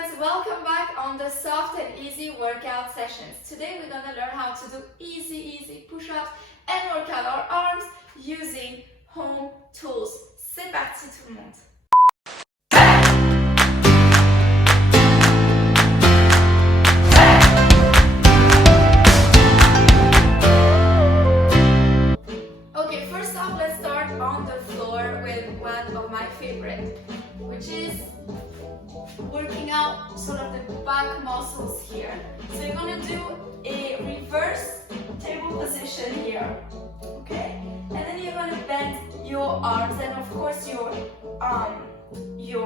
friends, welcome back on the soft and easy workout sessions. Today we're going to learn how to do easy push-ups and work out our arms using home tools. C'est parti tout le monde. Okay, first off, let's start on the floor with one of my favorite, which is working out sort of the back muscles here. So you're gonna do a reverse table position here, okay? And then you're gonna bend your arms, and of course your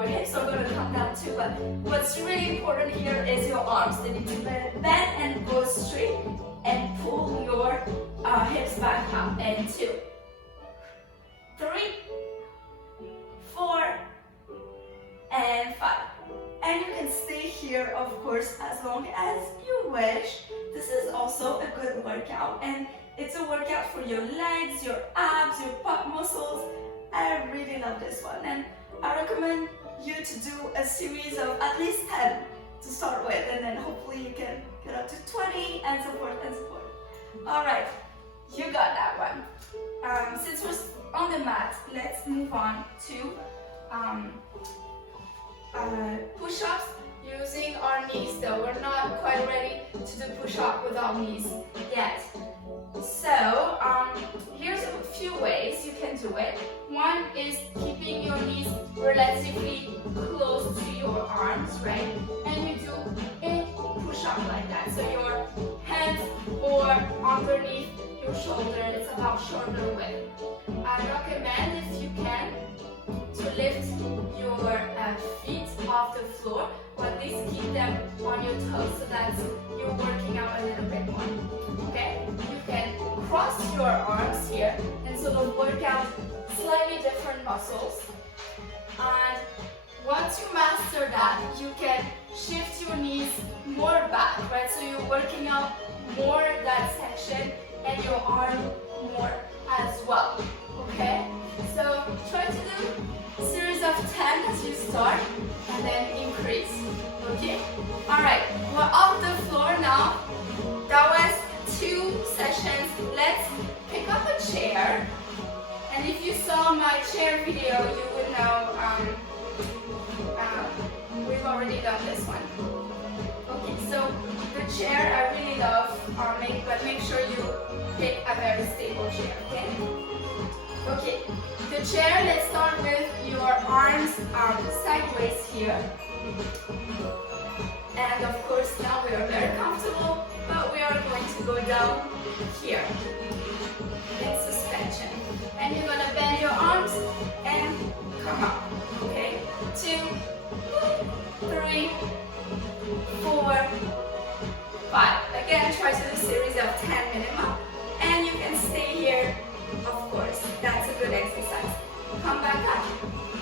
hips are gonna come down too. But what's really important here is your arms. They need to bend and go straight, and pull your hips back up. And 2, 3, 4, and 5. And you can stay here, of course, as long as you wish. This is also a good workout, and it's a workout for your legs, your abs, your butt muscles. I really love this one, and I recommend you to do a series of at least 10 to start with, and then hopefully you can get up to 20 and so forth and so forth. All right, you got that one. Since we're on the mat, let's move on to push-ups using our knees. Though we're not quite ready to do push-up with our knees yet. So here's a few ways you can do it. One is keeping your knees relatively close to your arms, right? And you do a push-up like that. So your hands or underneath your shoulder, it's about shoulder width. I recommend, if you can, to lift your feet off the floor, or at least keep them on your toes so that you're working out a little bit more. Okay? You can cross your arms here and sort of work out slightly different muscles. And once you master that, you can shift your knees more back, right? So you're working out more that section and your arm more as well. Okay? So try to do series of 10 as you start, and then increase. Okay? Alright, we're off the floor now. That was 2 sessions. Let's pick up a chair. And if you saw my chair video, you would know we've already done this one. Okay, so the chair I really love, but make sure you pick a very stable chair, okay? Okay, the chair, let's start with your arms sideways here. And of course now we are very comfortable, but we are going to go down here in suspension. And you're going to bend your arms and come up, okay? 2, 3, 4, 5. Again, try to do a series of 10 minimum. And you can stay here, of course. That's a good exercise. Come back up.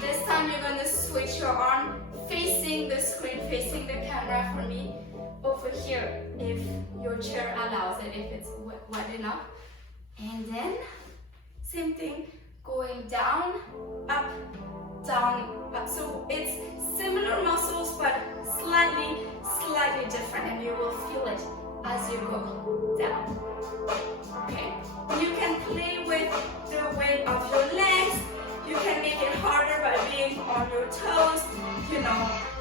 This time you're going to switch your arm facing the screen, facing the camera for me. Over here, if your chair allows it, if it's wide enough. And then, same thing, going down, up, up. So it's similar muscles, but slightly different, and you will feel it as you go down. Okay? You can play with the weight of your legs. You can make it harder by being on your toes,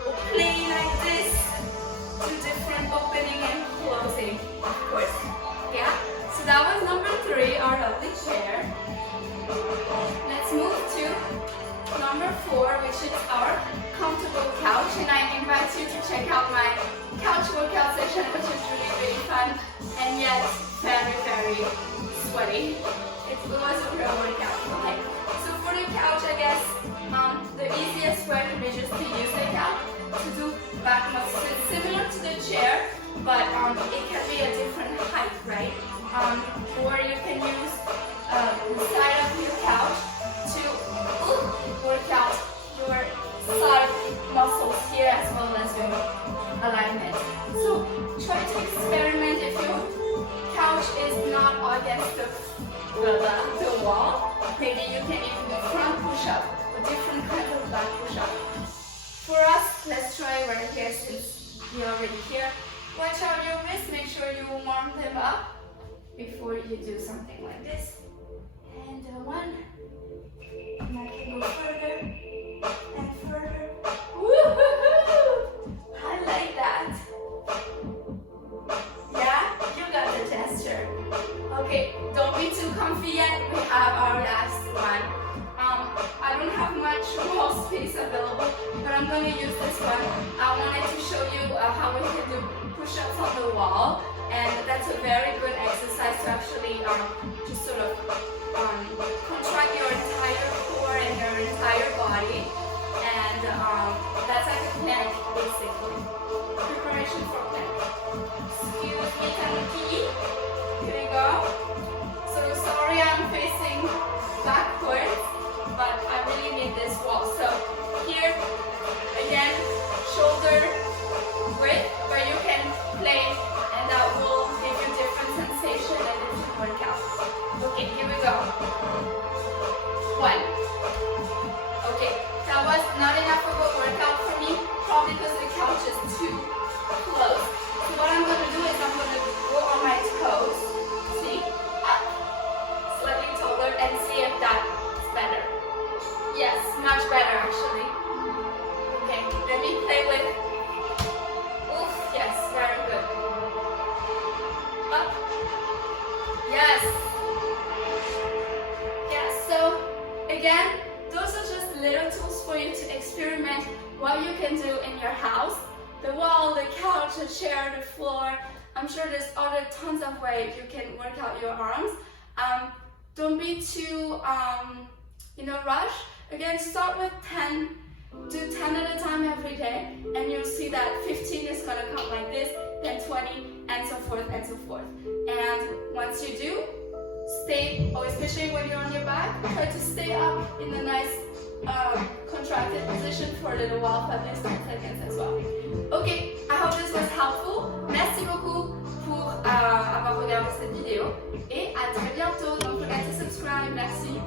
or playing like this, to different opening and closing, of course. Yeah? So that was number 3, our lovely chair. Let's move to number 4, which is our comfortable couch, and I invite you to check out my couch workout session, which is really fun, and yet very sweaty. It was a real workout. Okay, so for the couch, I guess the easiest way would be just to use the couch to do back muscles. It's similar to the chair, but it can be a different height, right? Or you can use the side of your couch to work out your side muscles here as well as your alignment. So try to experiment. If your couch is not against the wall, maybe you can even do front push-up or different kinds of back push-up. For us, let's try right here since you're already here. Watch out your wrists, make sure you warm them up before you do something like this. And one, and I can go further and further. Woo-hoo-hoo! I like that. Yeah, you got the gesture. Okay, don't be too comfy yet. We have our last one. I don't have much wall space available, but I'm going to use this one. I wanted to show you how we can do push-ups on the wall, and that's a very good exercise to actually just sort of contract your entire core and your entire body, and that's like a plank basically. Preparation for plank. Excuse me, Tanuki. Here we go. So sorry I'm facing backwards, but I really need this wall. So here, again, shoulder width, but you can play, and that will give you different sensation and different workout. Okay, here we go. One. Okay, that was not enough of a workout for me, probably because the couch is too close. So what I'm going to do is I'm going to go on my toes, see, up, slightly taller, and see if that's better. Yes, much better actually. Okay, let me play with, oof, yes, very good. Up, yes. Yes, so again, those are just little tools for you to experiment what you can do in your house. The wall, the couch, the chair, the floor. I'm sure there's other tons of ways you can work out your arms. Don't be too, rush. Again, start with 10. Do 10 at a time every day, and you'll see that 15 is going to come like this, then 20, and so forth and so forth. And once you do, stay, or especially when you're on your back, try to stay up in a nice contracted position for a little while, for at least 10 seconds as well. Ok, I hope this was helpful. Merci beaucoup pour avoir regardé cette vidéo, et à très bientôt. Don't forget to subscribe. Merci.